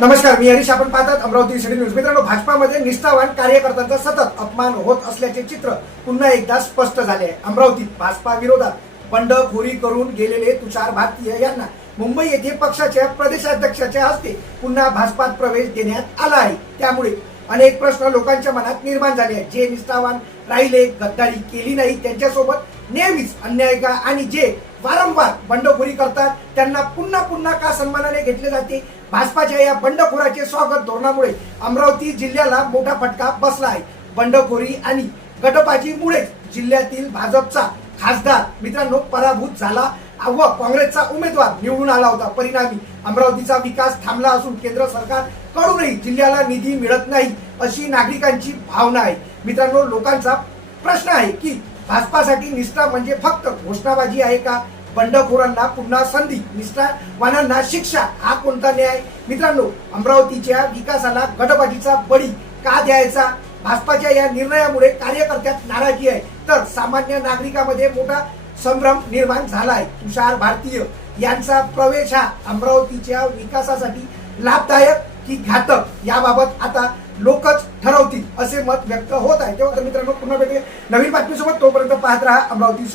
नमस्कार मी हरीश आपण पाहतात अमरावती सिटी न्यूज मित्रांनो भाजपामध्ये निष्ठावान कार्यकर्त्यांचा सतत अपमान होत असल्याचे चित्र पुन्हा एकदा स्पष्ट झाले आहे. अमरावतीत भाजपा विरोधात बंडखोरी करून गेलेले तुषार भारतीय यांना मुंबई येथे पक्षाच्या प्रदेशाध्यक्षाच्या हस्ते पुन्हा भाजपात प्रवेश देण्यात आला आहे. त्यामुळे अनेक प्रश्न लोकांच्या मनात निर्माण झाले आहेत. जे निष्ठावान राहिले गद्दारी केली नाही त्यांच्यासोबत नेहमीच अन्याय का आणि जे वारंवार बंडखोरी करतात. त्यांना पुन्हा पुन्हा का सन्मानाने घेतले जाते? भाजपाच्या या बंडखोराचे स्वागत धोरणामुळे अमरावती जिल्ह्याला मोठा फटका बसला आहे. बंडखोरी आणि गटबाजीमुळे जिल्ह्यातील भाजपचा खासदार मित्रांनो पराभूत झाला व काँग्रेसचा उमेदवार निवडून आला होता. परिणामी अमरावतीचा विकास थांबला असून केंद्र सरकार कडूनही जिल्ह्याला निधी मिळत नाही अशी नागरिकांची भावना आहे. मित्रांनो लोकांचा प्रश्न आहे की भाजपासाठी निष्ठा म्हणजे फक्त घोषणाबाजी आहे का? बंडखोरांना पुन्हा संधी निष्ठावानांना शिक्षा हा कोणता न्याय? मित्रांनो अमरावतीच्या विकासाला गटबाजीचा बळी का द्यायचा? भाजपाच्या या निर्णयामुळे कार्यकर्त्यात नाराजी आहे. तर सामान्य नागरिकांमध्ये मोठा संभ्रम निर्माण झाला आहे तुषार भारतीय यांचा प्रवेश हा अमरावतीच्या विकासासाठी लाभदायक की घातक? याबाबत आता लोकच ठरवतील असे मत व्यक्त होत आहे. तेव्हा मित्रांनो पुन्हा भेटूया. नवीन बातमीसोबत तोपर्यंत पाहत राहा अमरावती